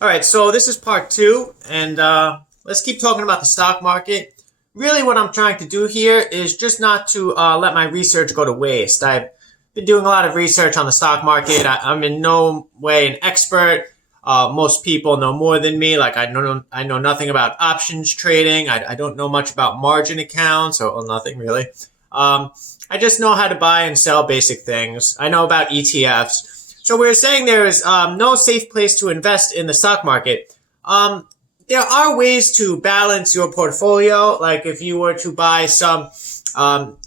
All right, so this is part two, and let's keep talking about the stock market. Really, what I'm trying to do here is just not to let my research go to waste. I've been doing a lot of research on the stock market. I'm in no way an expert. Most people know more than me. Like I know nothing about options trading. I don't know much about margin accounts, or nothing really. I just know how to buy and sell basic things. I know about ETFs. So we're saying there is no safe place to invest in the stock market. There are ways to balance your portfolio. Like if you were to buy some,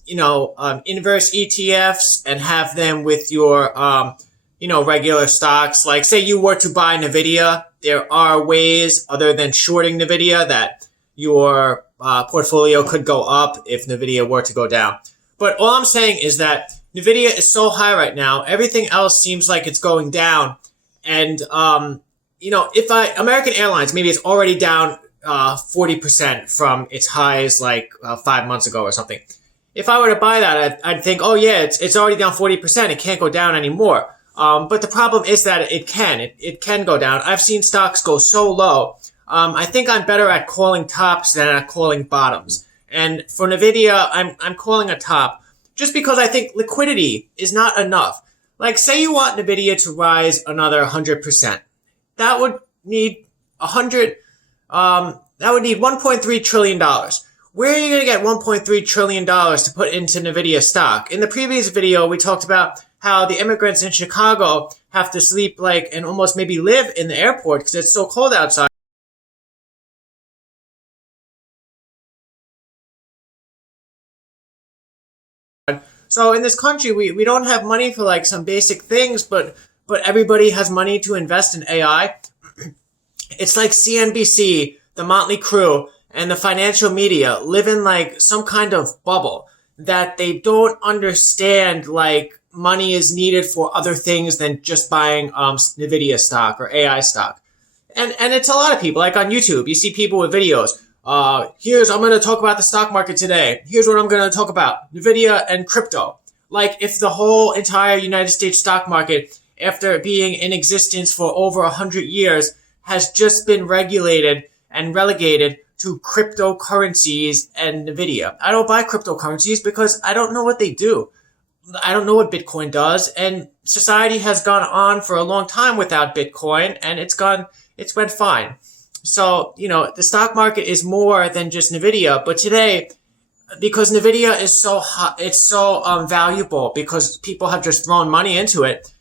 inverse ETFs and have them with your, regular stocks. Like say you were to buy Nvidia, there are ways other than shorting Nvidia that your portfolio could go up if Nvidia were to go down. But all I'm saying is that Nvidia is so high right now. Everything else seems like it's going down. And, American Airlines, maybe it's already down 40% from its highs like 5 months ago or something. If I were to buy that, I'd think, oh yeah, it's already down 40%. It can't go down anymore. But the problem is that it can go down. I've seen stocks go so low. I think I'm better at calling tops than at calling bottoms. And for Nvidia, I'm calling a top just because I think liquidity is not enough. Like say you want Nvidia to rise another 100%. That would need $1.3 trillion. Where are you going to get $1.3 trillion to put into Nvidia stock? In the previous video, we talked about how the immigrants in Chicago have to sleep and almost maybe live in the airport because it's so cold outside. So in this country, we don't have money for some basic things, but everybody has money to invest in AI. It's like CNBC, the Motley Crew, and the financial media live in some kind of bubble that they don't understand money is needed for other things than just buying Nvidia stock or AI stock. And it's a lot of people. Like on YouTube, you see people with videos. I'm going to talk about the stock market today. Here's what I'm going to talk about. Nvidia and crypto. Like if the whole entire United States stock market, after being in existence for over 100 years, has just been regulated and relegated to cryptocurrencies and Nvidia. I don't buy cryptocurrencies because I don't know what they do. I don't know what Bitcoin does, and society has gone on for a long time without Bitcoin, and it's went fine. So, the stock market is more than just Nvidia, but today, because Nvidia is so hot, it's so valuable because people have just thrown money into it.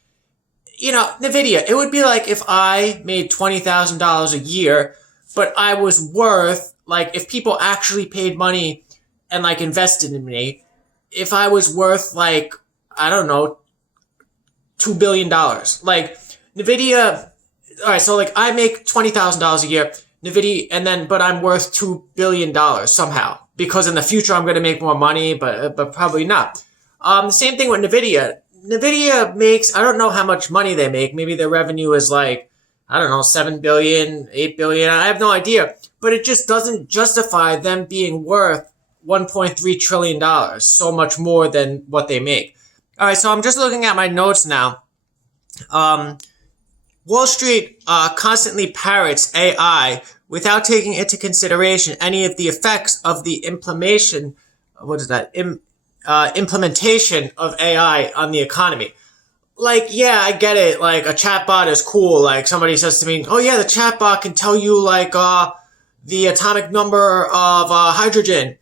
Nvidia, it would be like if I made $20,000 a year, but I was worth, if people actually paid money and invested in me, if I was worth I don't know, $2 billion. Nvidia, all right, so I make $20,000 a year, Nvidia, but I'm worth $2 billion somehow because in the future I'm going to make more money, but probably not. The same thing with Nvidia. Nvidia makes, I don't know how much money they make. Maybe their revenue is I don't know, 7 billion, 8 billion. I have no idea, but it just doesn't justify them being worth $1.3 trillion, so much more than what they make. All right, so I'm just looking at my notes now. Wall Street constantly parrots AI without taking into consideration any of the effects of the implementation of AI on the economy. Yeah, I get it. A chatbot is cool. Somebody says to me, oh yeah, the chatbot can tell you the atomic number of hydrogen.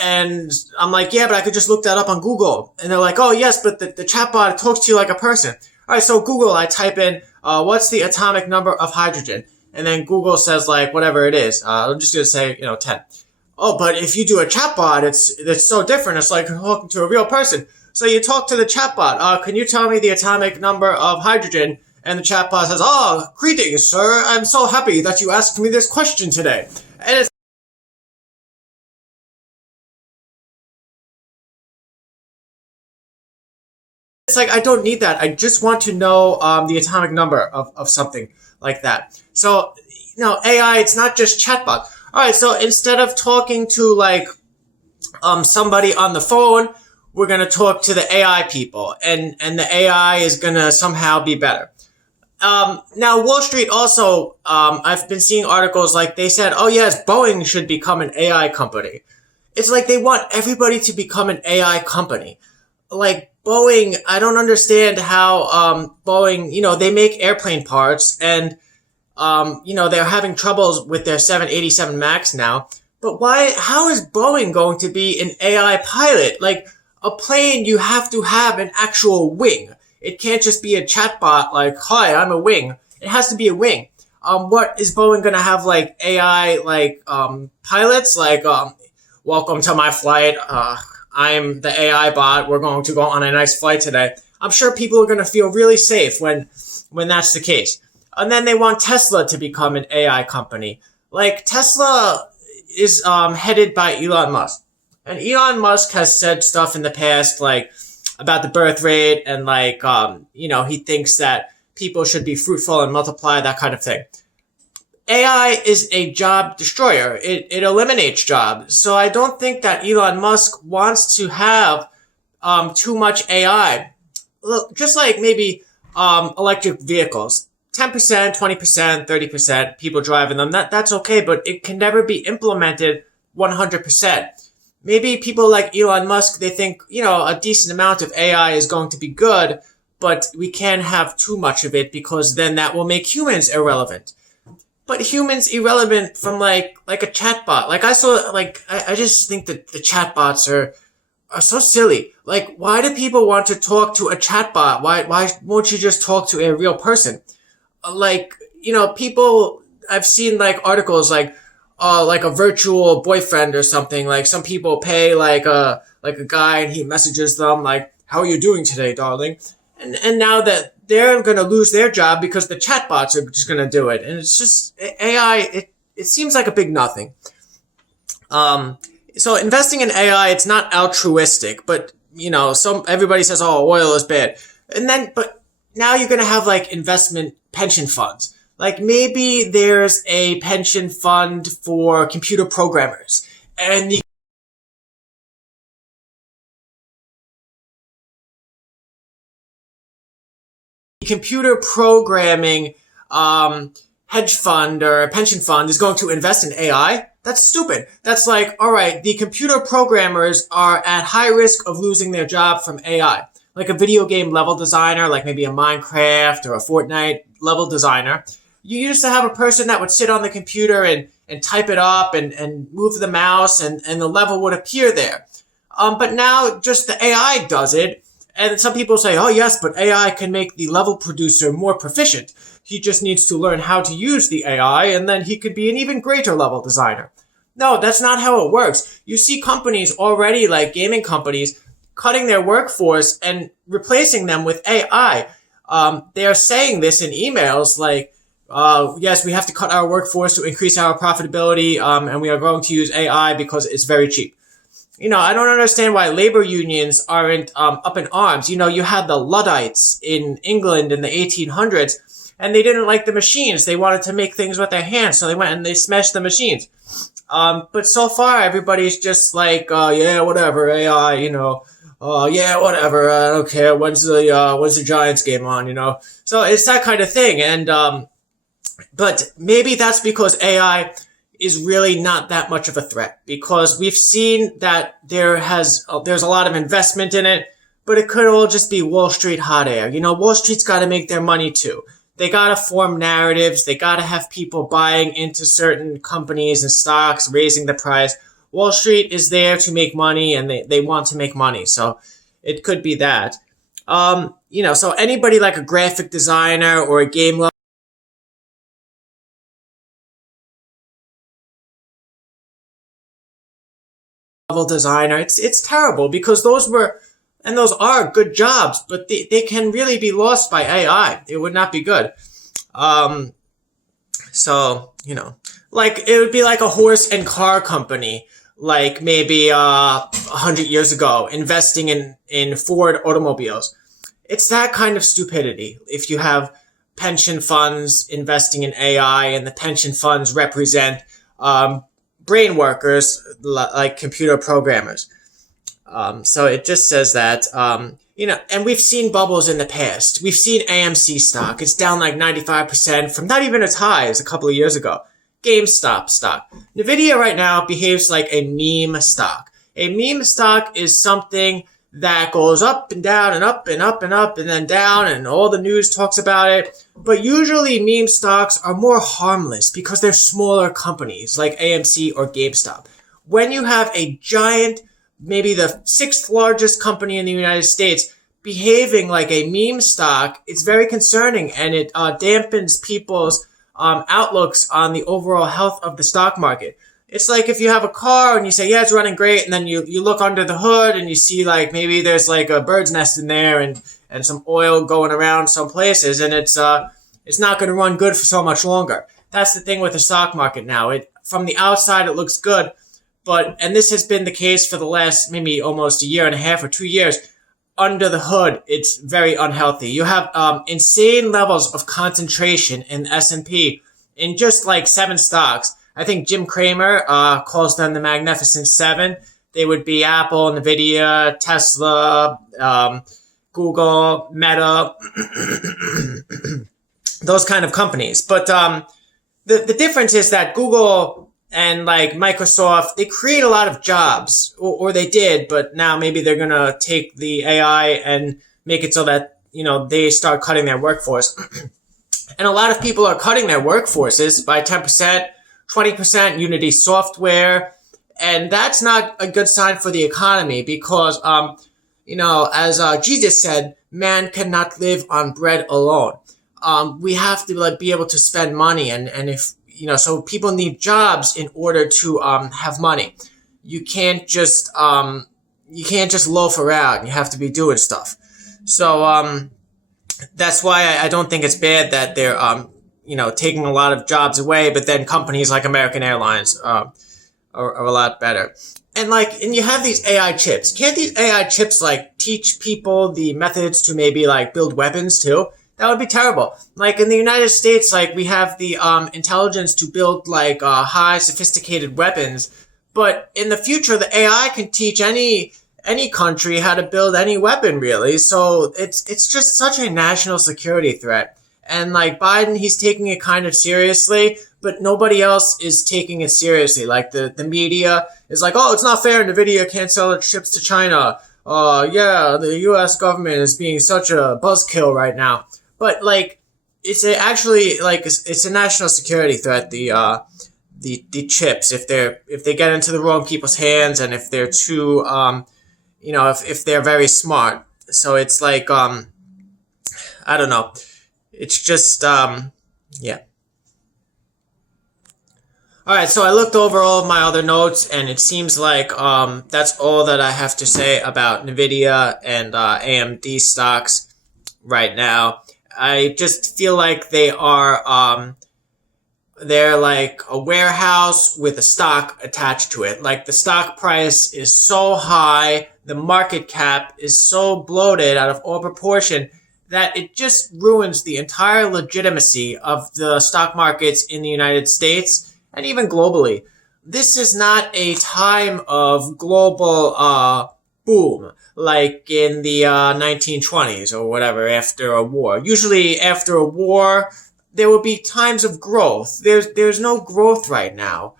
And I'm yeah, but I could just look that up on Google. And they're oh yes, but the chatbot talks to you like a person. All right, so Google, I type in, what's the atomic number of hydrogen? And then Google says whatever it is. I'm just going to say, 10. Oh, but if you do a chatbot, it's so different. It's like talking to a real person. So you talk to the chatbot. Can you tell me the atomic number of hydrogen? And the chatbot says, oh, greetings, sir. I'm so happy that you asked me this question today. And it's I don't need that. I just want to know the atomic number of something like that. So, AI, it's not just chatbot. All right, so instead of talking to somebody on the phone, we're going to talk to the AI people, and the AI is going to somehow be better. Now Wall Street also, I've been seeing articles like they said, oh yes, Boeing should become an AI company. It's like they want everybody to become an AI company. Like Boeing, I don't understand how, Boeing, they make airplane parts and, they're having troubles with their 787 MAX now. But how is Boeing going to be an AI pilot? Like a plane, you have to have an actual wing. It can't just be a chatbot like, hi, I'm a wing. It has to be a wing. What is Boeing going to have like AI, like, pilots? Like, welcome to my flight. I'm the AI bot. We're going to go on a nice flight today. I'm sure people are going to feel really safe when that's the case. And then they want Tesla to become an AI company. Like Tesla is, headed by Elon Musk. And Elon Musk has said stuff in the past, like, about the birth rate and like, he thinks that people should be fruitful and multiply, that kind of thing. AI is a job destroyer. It eliminates jobs. So I don't think that Elon Musk wants to have, too much AI. Look, just like maybe, electric vehicles. 10%, 20%, 30% people driving them. That's okay, but it can never be implemented 100%. Maybe people like Elon Musk, they think, a decent amount of AI is going to be good, but we can't have too much of it because then that will make humans irrelevant. But humans irrelevant from like a chatbot. Like I just think that the chatbots are so silly. Like, why do people want to talk to a chatbot? Why won't you just talk to a real person? Like, people, I've seen like articles like a virtual boyfriend or something. Like some people pay like a guy and he messages them like, how are you doing today, darling? And now that they're going to lose their job because the chatbots are just going to do it. And it's just AI. It seems like a big nothing. So investing in AI, it's not altruistic, but everybody says, oh, oil is bad. But now you're going to have like investment pension funds. Like maybe there's a pension fund for computer programmers and the computer programming, hedge fund or a pension fund is going to invest in AI. That's stupid. That's like, all right, the computer programmers are at high risk of losing their job from AI. Like a video game level designer, like maybe a Minecraft or a Fortnite level designer. You used to have a person that would sit on the computer and type it up and move the mouse and the level would appear there. But now just the AI does it. And some people say, oh yes, but AI can make the level producer more proficient. He just needs to learn how to use the AI and then he could be an even greater level designer. No, that's not how it works. You see companies already, like gaming companies, cutting their workforce and replacing them with AI. They are saying this in emails like, yes, we have to cut our workforce to increase our profitability, and we are going to use AI because it's very cheap. I don't understand why labor unions aren't up in arms. You had the Luddites in England in the 1800s, and they didn't like the machines. They wanted to make things with their hands, so they went and they smashed the machines. But so far, everybody's just like, yeah, whatever, AI, yeah, whatever, I don't care. When's the Giants game on, So it's that kind of thing. And, but maybe that's because AI is really not that much of a threat because we've seen that there's a lot of investment in it, but it could all just be Wall Street hot air. Wall Street's got to make their money too. They got to form narratives. They got to have people buying into certain companies and stocks, raising the price. Wall Street is there to make money and they want to make money. So it could be that. So anybody like a graphic designer or a game level designer, it's terrible because those are good jobs, but they can really be lost by AI. It would not be good. Like it would be like a horse and car company, like maybe 100 years ago, investing in Ford automobiles. It's that kind of stupidity. If you have pension funds investing in AI and the pension funds represent brain workers like computer programmers. So it just says that and we've seen bubbles in the past. We've seen AMC stock. It's down like 95% from not even as high as a couple of years ago. GameStop stock. Nvidia right now behaves like a meme stock. A meme stock is something that goes up and down and up and up and up and then down, and all the news talks about it. But usually meme stocks are more harmless because they're smaller companies like AMC or GameStop. When you have a giant, maybe the 6th largest company in the United States, behaving like a meme stock, it's very concerning, and it dampens people's outlooks on the overall health of the stock market. It's like if you have a car and you say, yeah, it's running great, and then you look under the hood and you see like maybe there's like a bird's nest in there and some oil going around some places, and it's not going to run good for so much longer. That's the thing with the stock market now. From the outside it looks good, and this has been the case for the last maybe almost a year and a half or 2 years. Under the hood, it's very unhealthy. You have insane levels of concentration in S&P in just like 7 stocks. I think Jim Cramer calls them the Magnificent Seven. They would be Apple, Nvidia, Tesla, Google, Meta, those kind of companies. But the difference is that Google and like Microsoft, they create a lot of jobs, or they did, but now maybe they're going to take the AI and make it so that, they start cutting their workforce. And a lot of people are cutting their workforces by 10%, 20%, Unity Software. And that's not a good sign for the economy because, as Jesus said, man cannot live on bread alone. We have to be able to spend money, and if, so people need jobs in order to have money. You can't just loaf around. You have to be doing stuff. So that's why I don't think it's bad that they're taking a lot of jobs away, but then companies like American Airlines are a lot better. And you have these AI chips. Can't these AI chips teach people the methods to maybe build weapons too? That would be terrible. In the United States, we have the intelligence to build high sophisticated weapons, but in the future the AI can teach any country how to build any weapon, really. So it's just such a national security threat. And Biden, he's taking it kind of seriously, but nobody else is taking it seriously. The media is oh, it's not fair, Nvidia can't sell its chips to China. The US government is being such a buzzkill right now. But it's a national security threat, the chips, if they get into the wrong people's hands, and if they're too if they're very smart. So it's I don't know. It's just, yeah. All right, so I looked over all of my other notes, and it seems like that's all that I have to say about Nvidia and AMD stocks right now. I just feel like they are, they're like a warehouse with a stock attached to it. The stock price is so high, the market cap is so bloated out of all proportion that it just ruins the entire legitimacy of the stock markets in the United States and even globally. This is not a time of global boom like in the 1920s or whatever, after a war. Usually after a war, there will be times of growth. There's no growth right now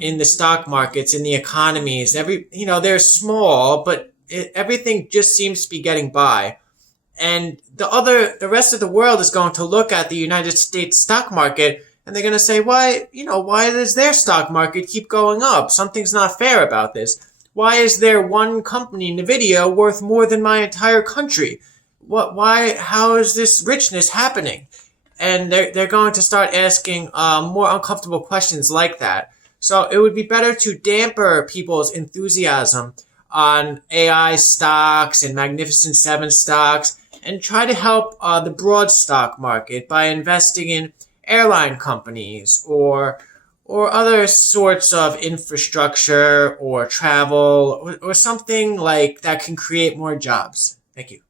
in the stock markets, in the economies. They're small, but everything just seems to be getting by. And the rest of the world is going to look at the United States stock market, and they're going to say, why does their stock market keep going up? Something's not fair about this. Why is there one company, Nvidia, worth more than my entire country? How is this richness happening? And they're going to start asking more uncomfortable questions like that. So it would be better to damper people's enthusiasm on AI stocks and Magnificent Seven stocks, and try to help the broad stock market by investing in airline companies or other sorts of infrastructure or travel or something that can create more jobs. Thank you.